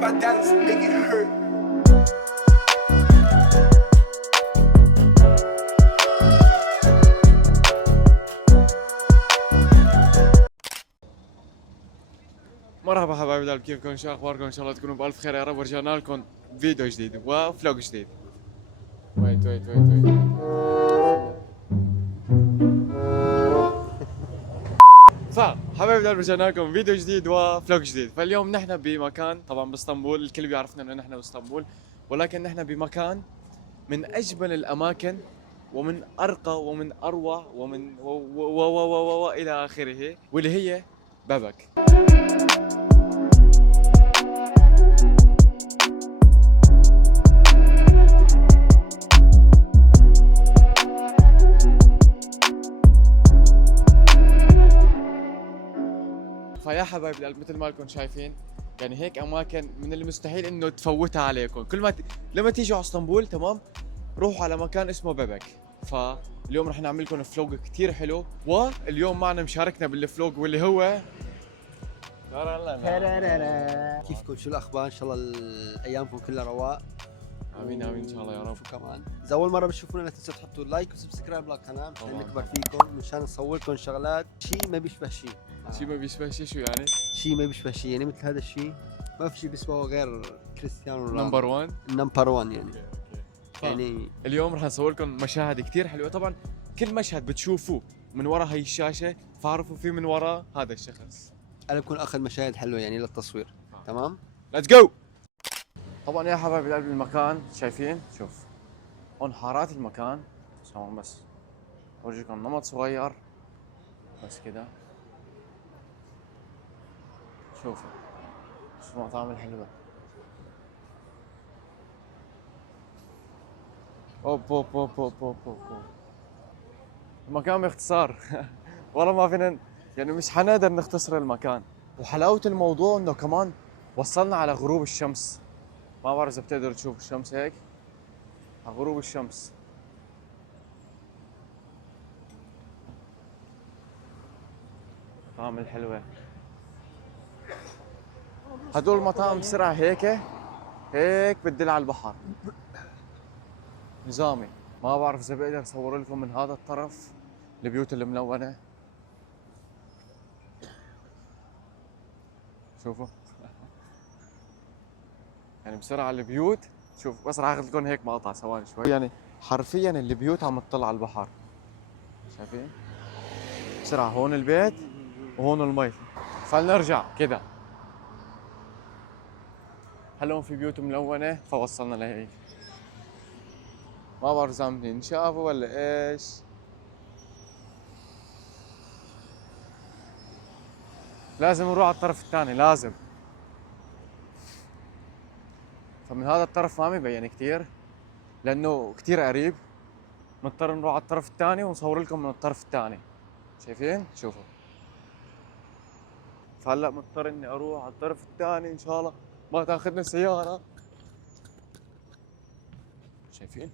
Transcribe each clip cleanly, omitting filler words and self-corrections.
my dollars make it hurt. مرحبا حبايبي القلب، كيفكم؟ شو اخباركم؟ ان شاء الله تكونوا بالف خير يا رب. ورجعنا لكم فيديو جديد وفلوج جديد. ويت فحبايبي القلب رجعنا لكم فيديو جديد وفلوج جديد. فاليوم نحن بمكان، طبعا باسطنبول، الكل بيعرفنا انه نحن باسطنبول، ولكن نحن بمكان من اجمل الاماكن ومن ارقى ومن اروع ومن و الى اخره، واللي هي بابك. فيا حبايب القلب، مثل ما لكم شايفين، يعني هيك اماكن من المستحيل انه تفوتها عليكم. كل ما لما تيجوا على اسطنبول، تمام، روحوا على مكان اسمه بابك. فاليوم رح نعمل لكم فلوج كثير حلو، واليوم معنا مشاركنا بالفلوج واللي هو كيفكم؟ شو الاخبار؟ ان شاء الله ايامكم كلها رواق. امين امين ان شاء الله يا رب. كمان اذا اول مره بتشوفونا لا تنسوا تحطوا لايك وسبسكرايب للقناه مشان نكبر فيكم، مشان نصور لكم شغلات شيء ما بيشبه شيء. شيء ما بيشبه شيء. شو يعني؟ شيء ما بيشبه شيء، يعني مثل هذا الشيء ما في شيء بيسواه غير كريستيانو رونالدو. نمبر 1 نمبر 1 يعني. يعني اليوم رح نصور لكم مشاهد كثير حلوه. طبعا كل مشهد بتشوفوه من وراء هي الشاشه فاعرفوا في من وراء هذا الشخص. انا بكون اخذ مشاهد حلوه يعني للتصوير. تمام، ليتس جو. طبعا يا حبايبي القلب، المكان شايفين، شوف هون حارات المكان، تمام، بس اورجيكم نمط صغير بس كده. شوفوا شو المطاعم الحلوه. اوب. المكان باختصار والله ما فينا، يعني مش حنقدر نختصر المكان. وحلاوه الموضوع انه كمان وصلنا على غروب الشمس. ما بعرف اذا بتقدروا تشوفوا الشمس هيك على غروب الشمس. المطاعم الحلوه هدول المطاعم بسرعه هيك بتدل على البحر نظامي. ما بعرف اذا بقدر اصور لكم من هذا الطرف البيوت الملونه. شوفوا يعني بسرعه البيوت. شوف بس راح اخذ لكم هيك مقطع ثواني شوي. يعني حرفيا البيوت عم تطلع على البحر، شايفين؟ بسرعه هون البيت وهون المي. فلنرجع كده. هلا هون في بيوت ملونه فوصلنا لهيك. ما بعرف اذا عم ينشافوا ولا ايش. لازم نروح على الطرف الثاني، لازم. فمن هذا الطرف ما مبين كثير لانه كثير قريب. نضطر نروح على الطرف الثاني ونصور لكم من الطرف الثاني. شايفين؟ شوفوا. فهلا مضطر اني اروح على الطرف الثاني ان شاء الله ما تاخذنا سيارة. شايفين؟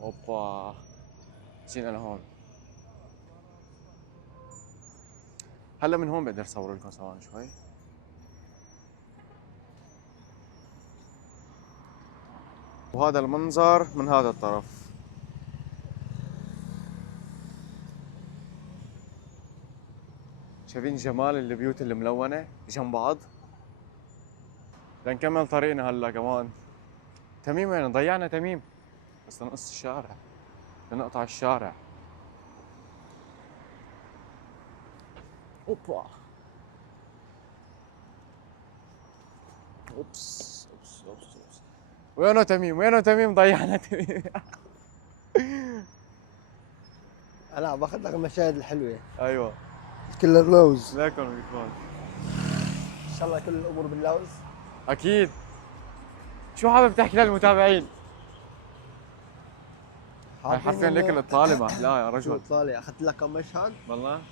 اوبا، جينا لهون. هلا من هون بقدر اصور لكم ثواني شوي. وهذا المنظر من هذا الطرف. شايفين جمال البيوت الملونة جنب بعض. لنكمل طريقنا هلا كمان. تميم وين؟ ضيعنا تميم. بس لنقص الشارع، لنقطع الشارع. اوبا. اوبس. وينو تميم؟ ضيعنا تميم. انا باخذ لك المشاهد الحلوه. ايوه كل اللوز. لكم بيكون ان شاء الله كل الامور باللوز. اكيد. شو حابب تحكي للمتابعين؟ هاي حرفيا ليك الاطلاله ما احلاها يا رجل. اطلاله اخذت لك كم مشهد والله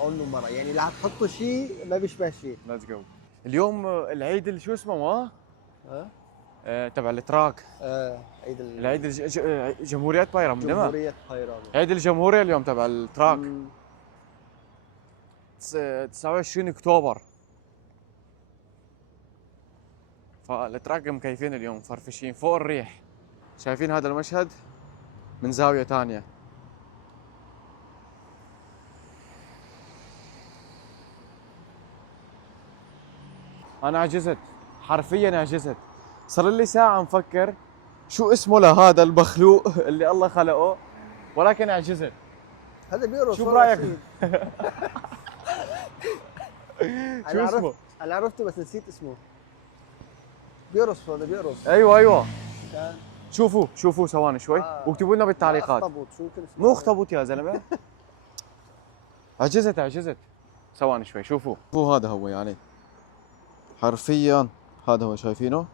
اول مره، يعني لا تحطوا شيء ما بيشبه شيء. ليتس جو. اليوم العيد اللي شو اسمه ما؟ ها؟ تبع الاتراك. عيد العيد جمهورية بايرام. جمهورية بايرام. عيد الجمهورية اليوم تبع الاتراك. 29 اكتوبر. فالاتراك مكيفين اليوم فرفشين فوق الريح. شايفين هذا المشهد من زاوية ثانية. أنا عجزت، حرفيا عجزت. صار لي ساعة مفكر شو اسمه لهذا المخلوق اللي الله خلقه، ولكن عجزت. هذا بيرقص. شو برأيك؟ شو انا اسمه؟ انا عرفته بس نسيت اسمه. بيرقص، هذا بيرقص. ايوه كان شوفوا ثواني شوي واكتبوا لنا بالتعليقات. اخطبوط، شو يمكن اسمه؟ مو اخطبوط يا زلمه. عجزت. ثواني شوي شوفوا هذا هو يعني حرفيا هذا هو شايفينه.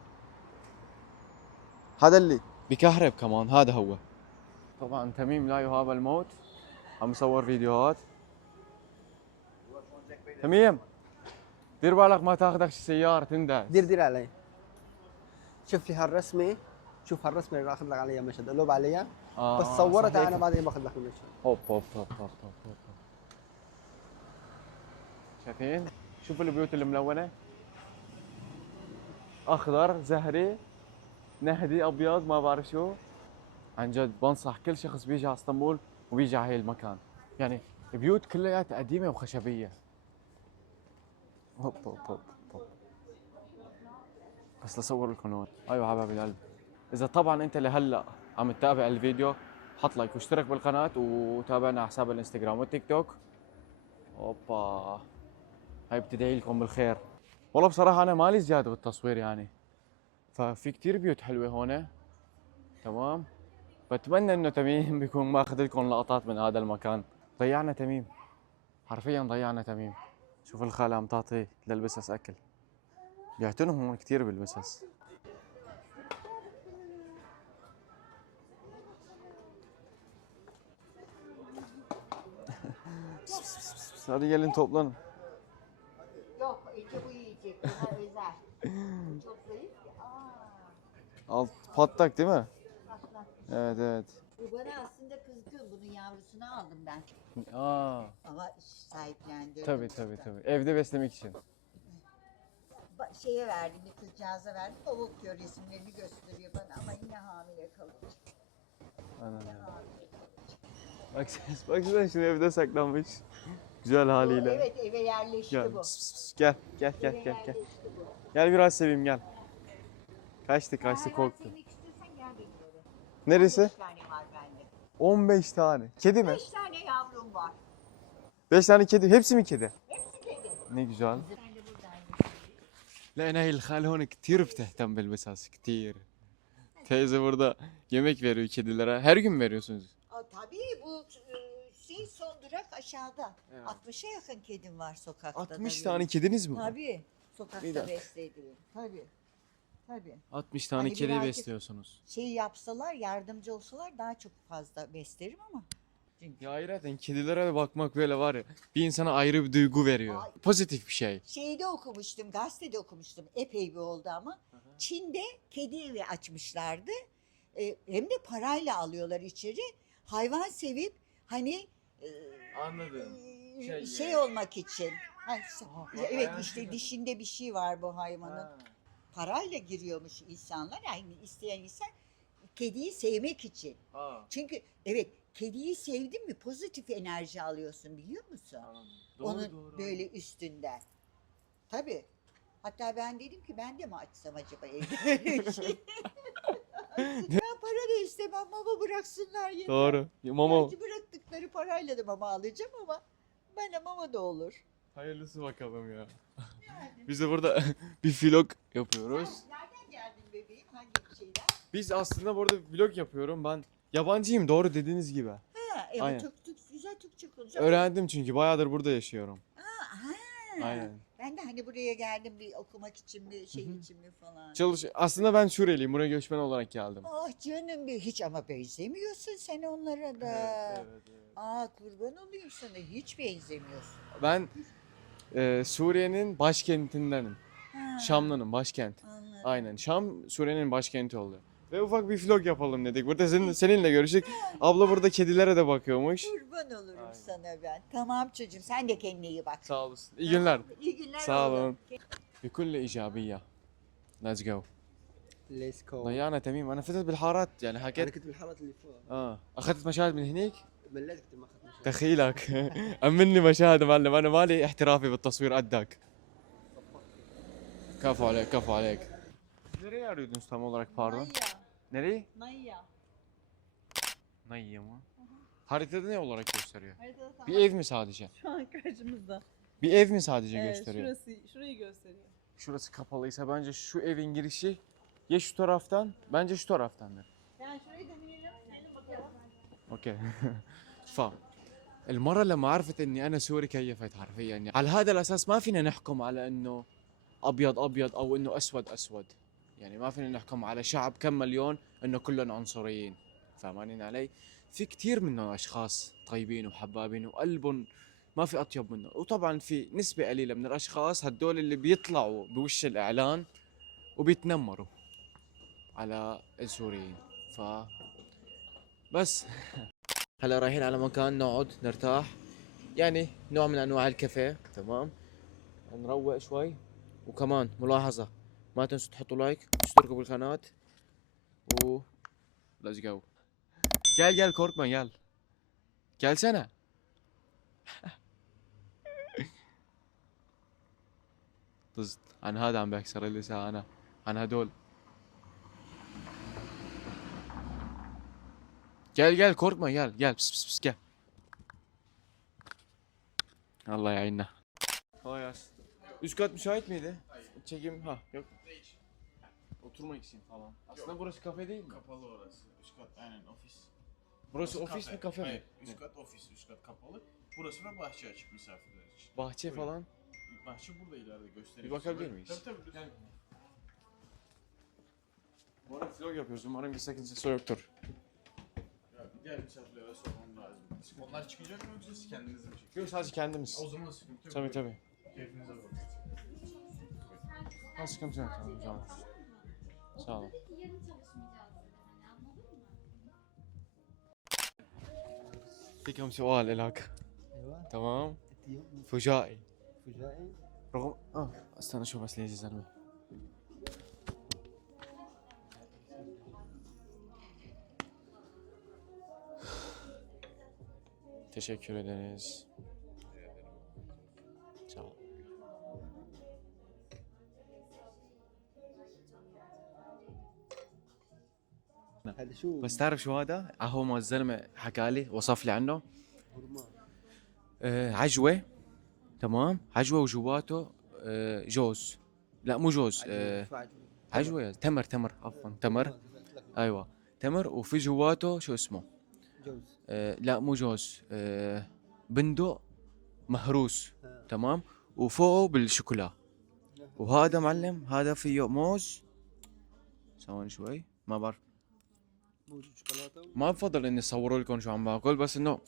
هذا اللي بكهرب كمان هذا هو. طبعا تميم لا يهاب الموت، عم يصور فيديوهات. تميم دير بالك ما تاخذك سيارة تندهس. دير علي. شوف لي هالرسمه، شوف هالرسمه اللي باخذ لك عليها مشهد، قلوب عليها. بس صورتها انا بعدين باخذ لك المشهد. هوب. شايفين؟ شوفوا البيوت الملونة، اخضر زهري نهدي ابيض ما بعرف شو. عن جد بنصح كل شخص بيجي على اسطنبول وبيجي على هي المكان، يعني بيوت كلياتها قديمة وخشبية. هوب. بس لصور لكم هون. ايوه حبايب القلب، اذا طبعا انت لهلا عم تتابع الفيديو حط لايك واشترك بالقناة وتابعنا على حساب الانستغرام والتيك توك. اوبا هاي بتدعي لكم بالخير. والله بصراحة انا مالي زيادة بالتصوير يعني، ففي كتير بيوت حلوة هون. تمام، بتمنى انه تميم بيكون ماخذ لكم لقطات من هذا المكان. ضيعنا تميم، حرفيا ضيعنا تميم. شوف الخالة عم تعطي للبسس اكل، بيعتنوا هون كتير بالبسس. Hadi gelin toplanın. Yok, eti bu yiyecek. Buna özel. Çok zayıf ya. Alt patlak değil mi? Patlatmış. Evet. Bu bana aslında kızgın. Bunun yavrusunu aldım ben. Aa, Ama sahiplendirdim. tabii. Evde beslemek için. Şeye verdim, bir kızcağıza verdim. O bakıyor, resimlerini gösteriyor bana ama yine hamile kalıyor. Anladım. Yine hamile kalıyor. Baksana şimdi evde saklanmış. Güzel haliyle. Evet, eve yerleşti Gel. bu. Gel. Eve yerleşti bu. Gel biraz seveyim gel. Kaçtı Hayvan korktu. sevmek istiyorsan gel benim eve. Neresi? 5 tane var bende. 15 tane. Kedi mi? 5 tane yavrum var. 5 tane kedi. Hepsi mi kedi? Hepsi kedi. Ne güzel. Ben de buradayım. لأن هي الخال هون كتير بتهتم بالبساس كتير. Teyze burada yemek veriyor kedilere. Her gün mi veriyorsunuz? Tabii bu son durak aşağıda. Evet. 60'a yakın kedim var sokakta. 60 tabii. tane kediniz mi var? Tabii. Bir Sokakta dakika. beslediğim. Tabii. 60 tane Hani kedi birazcık- besliyorsunuz. Şey yapsalar, yardımcı olsalar daha çok fazla beslerim ama. Çünkü Ya hayretten kedilere bakmak böyle var ya, bir insana ayrı bir duygu veriyor. Ay. Pozitif bir şey. şeyde okumuştum, gazetede okumuştum. Epey bir oldu ama. Çin'de kedi evi açmışlardı. Hem de parayla alıyorlar içeri. Hayvan sevip hani Anladım. şey olmak için. Ha, evet hayvan işte sevip- dişinde bir şey var bu hayvanın. Parayla giriyormuş insanlar. Yani isteyen insan kediyi sevmek için. Çünkü evet kediyi sevdin mi pozitif enerji alıyorsun biliyor musun? Onun böyle üstünden. Tabii. Hatta ben dedim ki ben de mi açsam acaba evde böyle bir şey? Ben para da istemem mama bıraksınlar yeter. Doğru. Mama. Gerçi bıraktıkları parayla da mama alacağım ama bana mama da olur. Hayırlısı bakalım ya. Yani. Biz de burada bir vlog yapıyoruz. Nereden geldin bebeğim? Hangi şeyden? Biz aslında burada vlog yapıyorum. Ben yabancıyım doğru dediğiniz gibi. Ha, Aynen. evet çok güzel Türkçe konuşuyor. Öğrendim çünkü bayağıdır burada yaşıyorum. Ha. Aynen. Ben de hani buraya geldim bir okumak için mi şey Hı hı. için mi falan. Aslında ben Suriyeliyim. Buraya göçmen olarak geldim. Ah canım bir hiç ama benzemiyorsun sen onlara da. Evet. Aa kurban olayım sana hiç benzemiyorsun. Ben Suriye'nin başkentindenim. Ha, Şamlı'nın başkent. anladım. Aynen. Şam Suriye'nin başkenti oldu. Ve ufak bir vlog yapalım dedik. Burada seninle görüştük. Abla burada kedilere de bakıyormuş. Kurban olurum Aynen. sana ben. Tamam çocuğum sen de kendine iyi bak. Sağ olasın. İyi günler. İyi günler Sağ oğlum. olun. بكل إيجابية ليتس جو. ليتس جو. ضيعنا تميم. انا فتت بالحارات يعني انا حكيت. كنت بالحارات اللي فوق. اخذت مشاهد من هنيك. مليت كنت ما اخذت مشاهد. دخيلك. امني مشاهد يا معلم، انا مالي احترافي بالتصوير قدك. كفو عليك كفو عليك. Nereye arıyordunuz tam olarak pardon? Nereyi? Naya. Nayya mı? Haritada ne olarak gösteriyor? Haritada tam Bir ev mi sadece? şu an karşımızda. Bir ev mi sadece Evet, gösteriyor? şurayı gösteriyor. Şurası kapalıysa bence şu evin girişi ya şu taraftan, bence şu taraftandır. Yani şurayı deneyelim. Gelin bakalım. اوكي. فالمرة لما عرفت اني انا سوري كيفت حرفيا يعني على هذا الاساس ما فينا نحكم على انه ابيض ابيض او انه اسود اسود. يعني ما فينا نحكم على شعب كم مليون انه كلهم عنصريين. فاهمانين علي؟ في كتير منهم اشخاص طيبين وحبابين وقلبهم ما في اطيب منه، وطبعا في نسبة قليلة من الاشخاص هدول اللي بيطلعوا بوش الاعلان وبيتنمروا على السوريين. ف بس هلا رايحين على مكان نقعد نرتاح، يعني نوع من انواع الكافيه. تمام، نروق شوي. وكمان ملاحظة، ما تنسوا تحطوا لايك وتشتركوا بالقناة و let's go. Gel gel korkma gel. Gelsene. طزت عن هذا عم بكسر اللسان انا عن هدول. Gel gel korkma gel gel pis pis pis gel. Allah yayınla. Vay as. Üst kat müsait miydi? Çekim ha yok. Oturmak için falan. Aslında burası kafe değil mi? Kapalı orası. Üst kat aynen ofis. Burası ofis mi kafe mi? Hayır, üst kat ofis, üst kat kapalı. Burası da bahçe açık misafirler için. Bahçe Buyurun. falan. Bahçe burada ileride göstereyim. Bir bakabilir size. miyiz? Tabii tabii. Lütfen. Bu arada vlog yapıyoruz. Umarım bir sakıncası yoktur. Ya, diğer misafirlere sormam lazım. Onlar çıkacak mı yoksa siz kendiniz mi çekiyorsunuz? Yok sadece kendimiz. O zaman sıkıntı yok. Tabii tabii. Keyfinize bakın. Ha sıkıntı yok tamam o zaman. Sağ olun. فيكم سؤال إلك. ايوه. تمام. اليوم فجائي. فجائي. رغم استنى شوف بس ليش زلمة. Teşekkür ederiz. Sağ ol. هذا شو؟ بس تعرف شو هذا؟ هو ما الزلمة حكى لي وصف لي عنه. هرمان. عجوة. تمام، عجوة وجواته جوز. لا مو جوز. شو عجوة؟ عجوة تمر عفوا تمر. ايوه تمر، وفي جواته شو اسمه؟ جوز. لا مو جوز. بندق مهروس. آه. تمام، وفوقه بالشوكولا. وهذا معلم هذا فيه موز. ثواني شوي ما بعرف، موز وشوكولاته. ما بفضل اني اصور لكم شو عم باكل، بس انه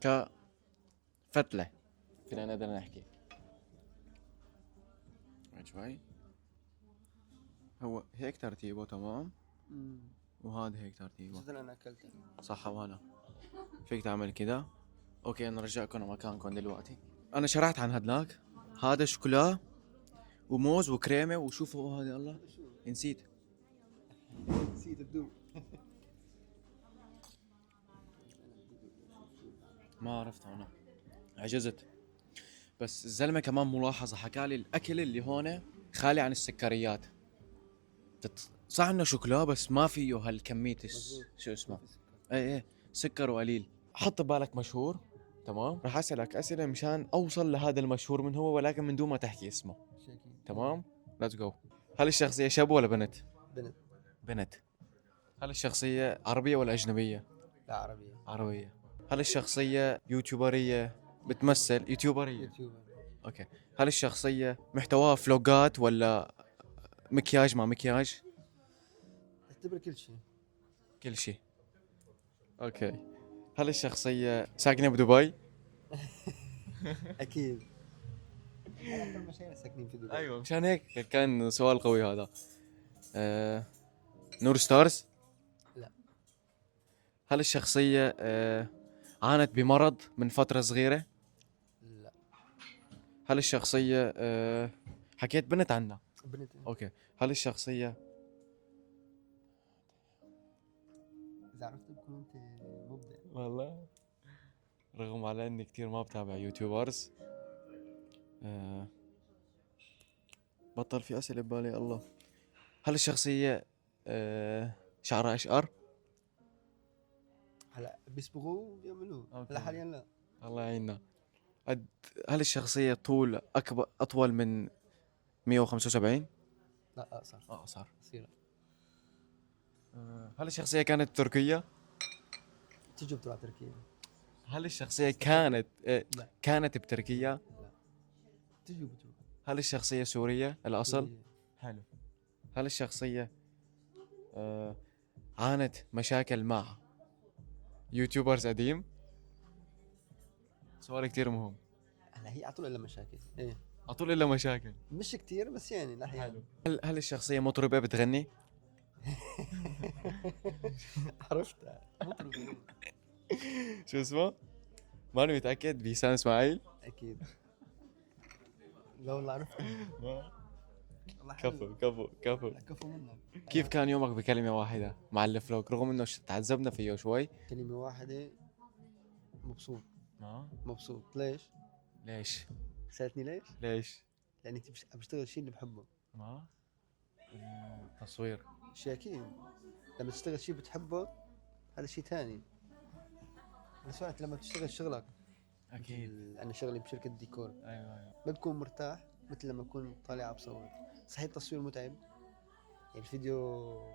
كفتلة فينا نقدر نحكي. شوي هو هيك ترتيبه تمام، وهذا هيك ترتيبه خصوصا انا اكلته. صح. وانا فيك تعمل كده. اوكي انا رجعكم مكانكم دلوقتي. انا شرحت عن هدلاك. هذا شوكولا وموز وكريمه، وشوفوا هذا الله نسيت. نسيت الدوب. ما عرفت انا عجزت. بس الزلمه كمان ملاحظه، حكى لي الاكل اللي هون خالي عن السكريات. صح انه شوكولا بس ما فيه هالكميه شو اسمه. ايه سكر وقليل. حط بالك مشهور. تمام، راح اسالك اسئله مشان اوصل لهذا المشهور من هو، ولكن من دون ما تحكي اسمه. تمام، ليتس جو. هل الشخصيه شاب ولا بنت؟ بنت. بنت. هل الشخصيه عربيه ولا اجنبيه؟ لا عربية. عربيه. هل الشخصيه يوتيوبريه؟ بتمثل يوتيوبريه. يوتيوبر. اوكي. هل الشخصيه محتواها فلوجات ولا مكياج مع مكياج؟ اعتبر كل شيء. كل شيء. اوكي. هل الشخصيه ساكنه بدبي؟ اكيد. اكثر مشاهير ساكنين في دبي. ايوه مشان هيك كان سؤال قوي هذا. نور ستارز؟ لا. هل الشخصية عانت بمرض من فترة صغيرة؟ لا. هل الشخصية حكيت بنت عنها؟ بنت. اوكي. هل الشخصية اذا عرفت بكون انت مبدع. والله رغم على اني كتير ما بتابع يوتيوبرز بطل في اسئلة ببالي الله. هل الشخصية شعرها اشقر؟ هلا بيصبغوه بيعملوه، أوكي. هلا حاليا لا. الله يعيننا. قد هل الشخصية طول اطول من 175؟ لا اقصر. اقصر. قصيرة. هل الشخصية كانت تركية؟ تيجي بتروح تركيا. هل الشخصية كانت لا. كانت بتركيا؟ لا. تيجي بتروح. هل الشخصية سورية الأصل؟ سوريا. حلو. هل الشخصية عانت مشاكل مع يوتيوبرز قديم؟ سؤال كتير مهم. هلا هي على طول الا مشاكل، ايه أطول إلا مشاكل. مش كتير بس يعني الاحيان. هل الشخصية مطربة بتغني؟ عرفتها مطرب. شو اسمه؟ ماني متأكد. بيسان إسماعيل؟ اكيد. لا والله عرفتها. والله حلو. كفو. لا كفو منك. كيف كان يومك بكلمة واحدة مع الفلوج رغم إنه تعذبنا فيه شوي؟ كلمة واحدة. مبسوط. ما مبسوط ليش؟ ليش؟ سألتني ليش؟ ليش؟ لأني أنت بشتغل الشيء اللي بحبه. ما تصوير. شيء أكيد. لما تشتغل شيء بتحبه هذا شيء ثاني. بس وقت لما بتشتغل شغلك. أكيد. أنا شغلي بشركة ديكور. أيوه. ما بكون مرتاح مثل لما أكون طالع عم بصور. صحيح التصوير متعب. يعني الفيديو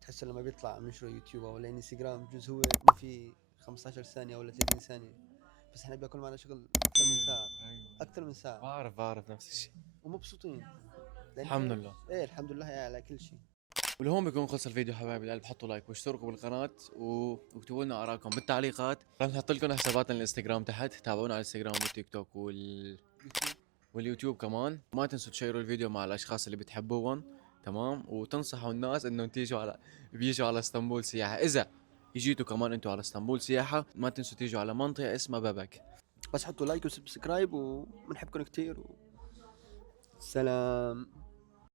تحسه لما بيطلع من نشره يوتيوب أو انستغرام بجوز هو ما في 15 ثانية ولا 30 ثانية. بس احنا بياكل معنا شغل أكثر من ساعة. أيوه. أكثر من ساعة. بعرف نفس الشيء. ومبسوطين. الحمد لله. ايه الحمد لله على كل شيء. ولهون بيكون خلص الفيديو حبايبي القلب. حطوا لايك واشتركوا بالقناة واكتبوا لنا آراءكم بالتعليقات. رح نحط لكم حساباتنا الانستغرام تحت. تابعونا على الانستغرام والتيك توك واليوتيوب كمان. ما تنسوا تشيروا الفيديو مع الاشخاص اللي بتحبوهم. تمام. وتنصحوا الناس انهم بيجوا على اسطنبول سياحة. اذا اجيتوا كمان انتوا على اسطنبول سياحة ما تنسوا تيجوا على منطقة اسمها بابك. بس حطوا لايك وسبسكرايب وبنحبكم كتير سلام.